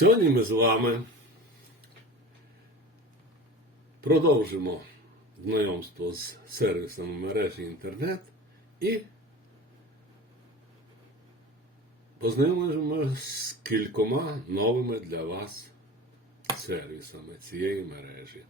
Сьогодні ми з вами продовжимо знайомство з сервісами мережі інтернет і познайомимося з кількома новими для вас сервісами цієї мережі.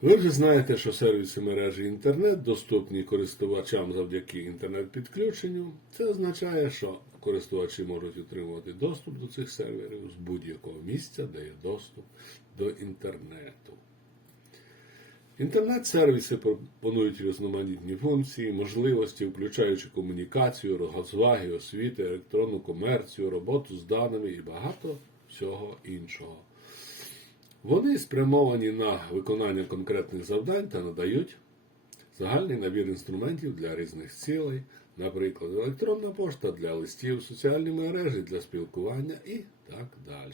Ви вже знаєте, що сервіси мережі інтернет доступні користувачам завдяки інтернет-підключенню. Це означає, що користувачі можуть отримувати доступ до цих серверів з будь-якого місця, де є доступ до інтернету. Інтернет-сервіси пропонують різноманітні функції, можливості, включаючи комунікацію, розваги, освіти, електронну комерцію, роботу з даними і багато всього іншого. Вони спрямовані на виконання конкретних завдань та надають загальний набір інструментів для різних цілей, наприклад, електронна пошта для листів, соціальні мережі для спілкування і так далі.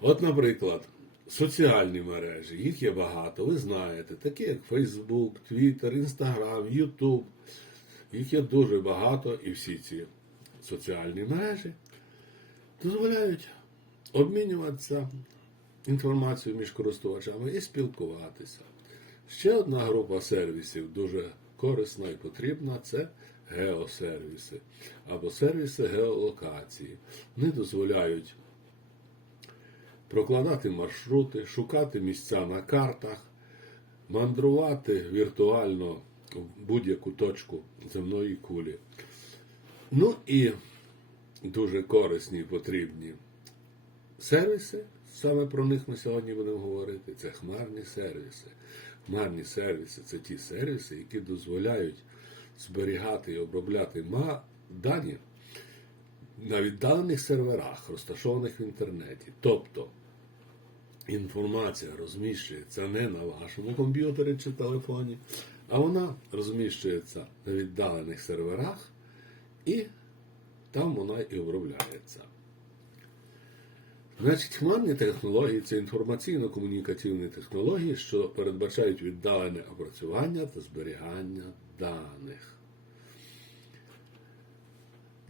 От, наприклад, соціальні мережі, їх є багато, ви знаєте, такі як Facebook, Twitter, Instagram, YouTube. Їх є дуже багато, і всі ці соціальні мережі дозволяють обмінюватися інформацією між користувачами і спілкуватися. Ще одна група сервісів дуже корисна і потрібна це геосервіси або сервіси геолокації. Вони дозволяють прокладати маршрути, шукати місця на картах, мандрувати віртуально в будь-яку точку земної кулі. Ну і дуже корисні і потрібні сервіси, саме про них ми сьогодні будемо говорити, це хмарні сервіси. Хмарні сервіси це ті сервіси, які дозволяють зберігати і обробляти дані на віддалених серверах, розташованих в інтернеті. Тобто інформація розміщується не на вашому комп'ютері чи телефоні, а вона розміщується на віддалених серверах і там вона і обробляється. Значить, хмарні технології це інформаційно-комунікаційні технології, що передбачають віддалене опрацювання та зберігання даних.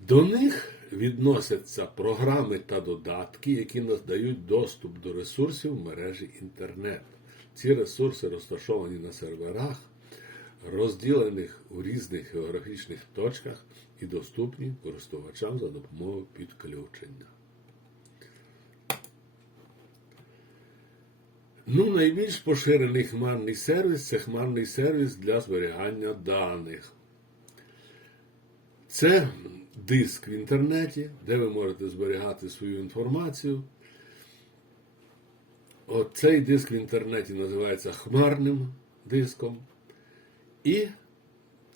До них відносяться програми та додатки, які надають доступ до ресурсів в мережі інтернет. Ці ресурси розташовані на серверах, розділених у різних географічних точках і доступні користувачам за допомогою підключення. Ну, найбільш поширений хмарний сервіс це хмарний сервіс для зберігання даних. Це диск в інтернеті, де ви можете зберігати свою інформацію. От цей диск в інтернеті називається хмарним диском. І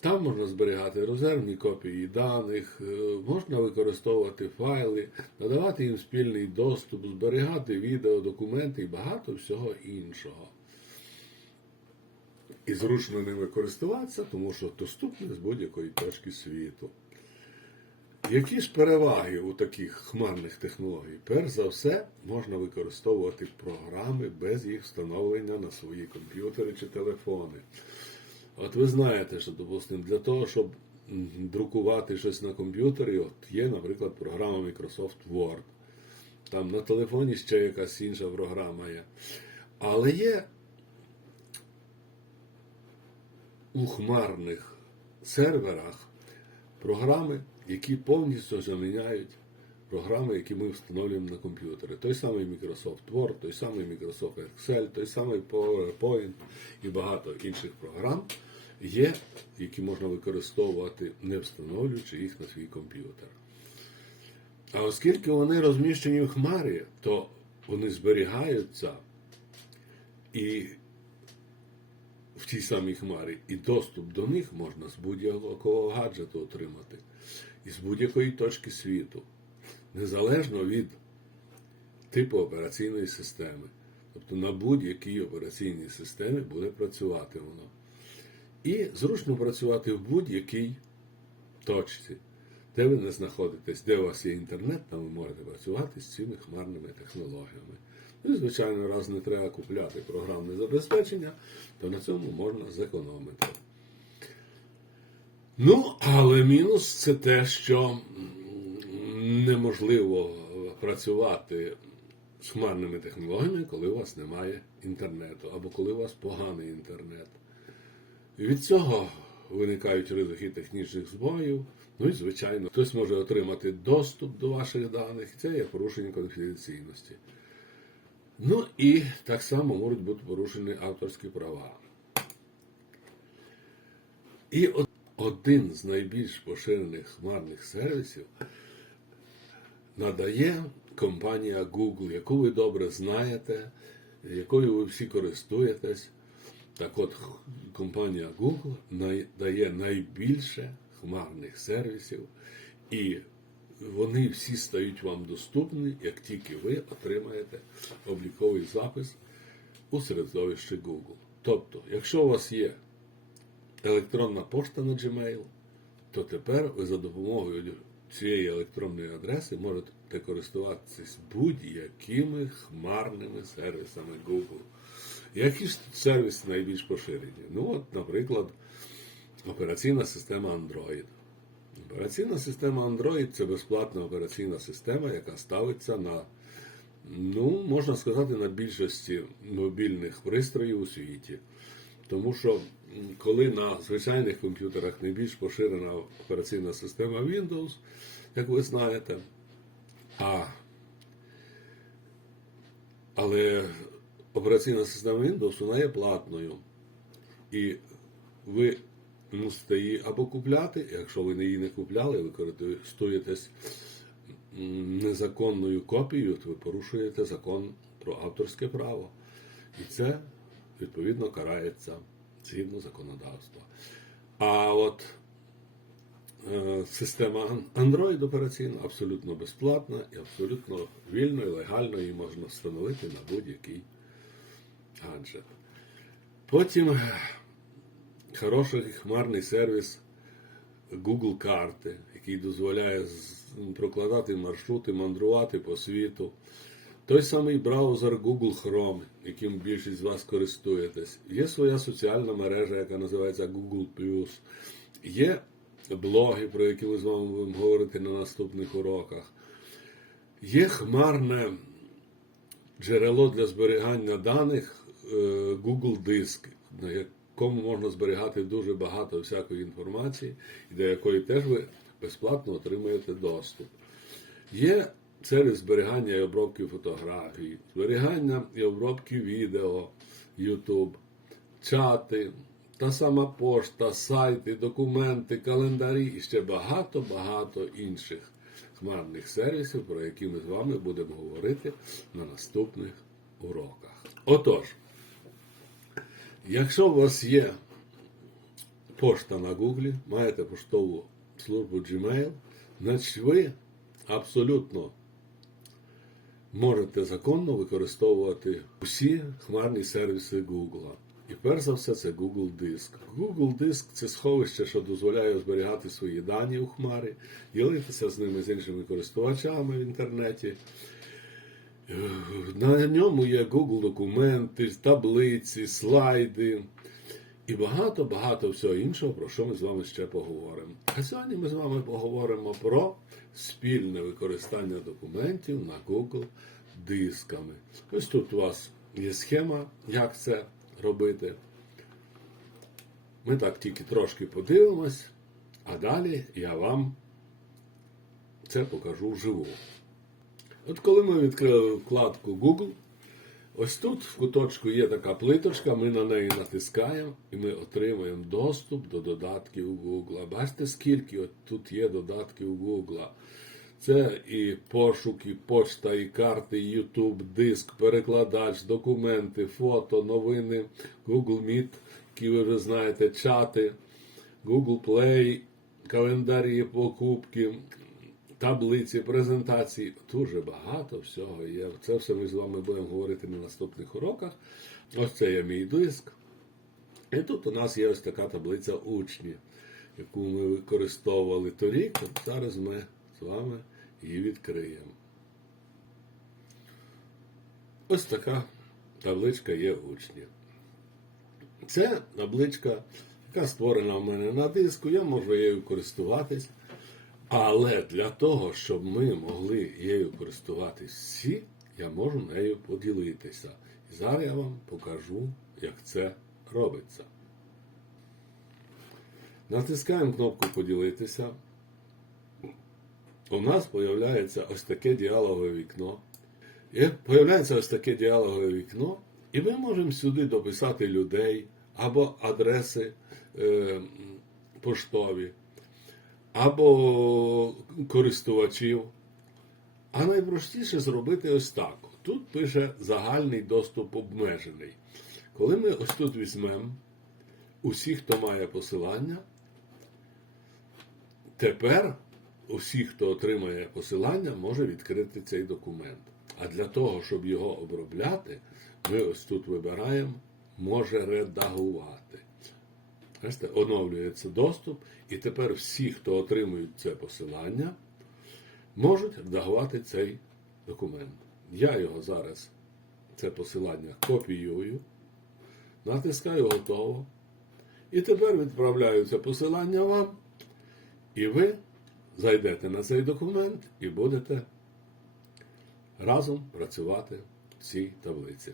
там можна зберігати резервні копії даних, е, можна використовувати файли, надавати їм спільний доступ, зберігати відео, документи і багато всього іншого. І зручно ними користуватися, тому що доступні з будь-якої точки світу. Які ж переваги у таких хмарних технологій? Перш за все, можна використовувати програми без їх встановлення на свої комп'ютери чи телефони. От ви знаєте, що, допустимо, для того, щоб друкувати щось на комп'ютері, от є, наприклад, програма Microsoft Word. Там на телефоні ще якась інша програма є. Але є у хмарних серверах програми, які повністю заміняють програми, які ми встановлюємо на комп'ютери. Той самий Microsoft Word, той самий Microsoft Excel, той самий PowerPoint і багато інших програм є, які можна використовувати, не встановлюючи їх на свій комп'ютер. А оскільки вони розміщені в хмарі, то вони зберігаються і в тій самій хмарі, і доступ до них можна з будь-якого гаджету отримати, і з будь-якої точки світу, незалежно від типу операційної системи. Тобто на будь-якій операційній системі буде працювати воно. І зручно працювати в будь-якій точці, де ви не знаходитесь, де у вас є інтернет, там ви можете працювати з цими хмарними технологіями. Ну і, звичайно, раз не треба купляти програмне забезпечення, то на цьому можна зекономити. Ну, але мінус це те, що неможливо працювати з хмарними технологіями, коли у вас немає інтернету або коли у вас поганий інтернет. Від цього виникають ризики технічних збоїв. Ну і, звичайно, хтось може отримати доступ до ваших даних, це є порушення конфіденційності. Ну і так само можуть бути порушені авторські права. І один з найбільш поширених хмарних сервісів надає компанія Google, яку ви добре знаєте, якою ви всі користуєтесь. Так от, компанія Google дає найбільше хмарних сервісів, і вони всі стають вам доступні, як тільки ви отримаєте обліковий запис у середовищі Google. Тобто, якщо у вас є електронна пошта на Gmail, то тепер ви за допомогою цієї електронної адреси можете користуватися будь-якими хмарними сервісами Google. Які ж сервіси найбільш поширені? Ну, от, наприклад, операційна система Android. Операційна система Android це безплатна операційна система, яка ставиться на, ну, можна сказати, на більшості мобільних пристроїв у світі. Тому що коли на звичайних комп'ютерах найбільш поширена операційна система Windows, як ви знаєте, а але операційна система Windows вона є платною. І ви мусите її або купляти, якщо ви її не купляли, ви користуєтесь незаконною копією, то ви порушуєте закон про авторське право. І це відповідно карається згідно законодавства. А от е, система Android операційна абсолютно безплатна і абсолютно вільно і легально її можна встановити на будь-який гаджет. Потім е, хороший хмарний сервіс Google карти, який дозволяє прокладати маршрути, мандрувати по світу. Той самий браузер Google Chrome, яким більшість з вас користуєтесь. Є своя соціальна мережа, яка називається Google+. Є блоги, про які ми з вами будемо говорити на наступних уроках. Є хмарне джерело для зберігання даних Google Диск, на якому можна зберігати дуже багато всякої інформації, і до якої теж ви безплатно отримуєте доступ. Є сервіс зберігання і обробки фотографій, зберігання і обробки відео, YouTube, чати, та сама пошта, сайти, документи, календарі і ще багато-багато інших хмарних сервісів, про які ми з вами будемо говорити на наступних уроках. Отож, якщо у вас є пошта на Гуглі, маєте поштову службу Gmail, значить ви абсолютно можете законно використовувати всі хмарні сервіси Google. І перш за все це Google Диск. Google Диск це сховище, що дозволяє зберігати свої дані у хмарі, ділитися з ними з іншими користувачами в інтернеті. На ньому є Google документи, таблиці, слайди і багато-багато всього іншого, про що ми з вами ще поговоримо. А сьогодні ми з вами поговоримо про спільне використання документів на Google дисками. Ось тут у вас є схема, як це робити. Ми так тільки трошки подивимось, а далі я вам це покажу вживу. От коли ми відкрили вкладку Google, ось тут в куточку є така плиточка, ми на неї натискаємо і ми отримуємо доступ до додатків Google. Бачите, скільки от тут є додатків Google. Це і пошук, і почта, і карти, і YouTube, диск, перекладач, документи, фото, новини, Google Meet, які ви вже знаєте, чати, Google Play, календарі, покупки, таблиці, презентації. Дуже багато всього є. Це все ми з вами будемо говорити на наступних уроках. Ось це є мій диск. І тут у нас є ось така таблиця учні, яку ми використовували торік. Зараз ми з вами її відкриємо. Ось така табличка є учні. Це табличка, яка створена в мене на диску, я можу нею користуватись Але для того, щоб ми могли нею користуватись всі, я можу нею поділитися. І зараз я вам покажу, як це робиться. Натискаємо кнопку Поділитися. У нас з'являється ось таке діалогове вікно. Появляється ось таке діалогове вікно, і ми можемо сюди дописати людей або адреси е, поштові, або користувачів. А найпростіше зробити ось так. Тут пише загальний доступ обмежений. Коли ми ось тут візьмемо усі, хто має посилання, тепер усі, хто отримає посилання, може відкрити цей документ. А для того, щоб його обробляти, ми ось тут вибираємо може редагувати. Бачите, оновлюється доступ, і тепер всі, хто отримують це посилання, можуть редагувати цей документ. Я його зараз, це посилання, копіюю, натискаю готово. І тепер відправляю це посилання вам, і ви зайдете на цей документ і будете разом працювати в цій таблиці.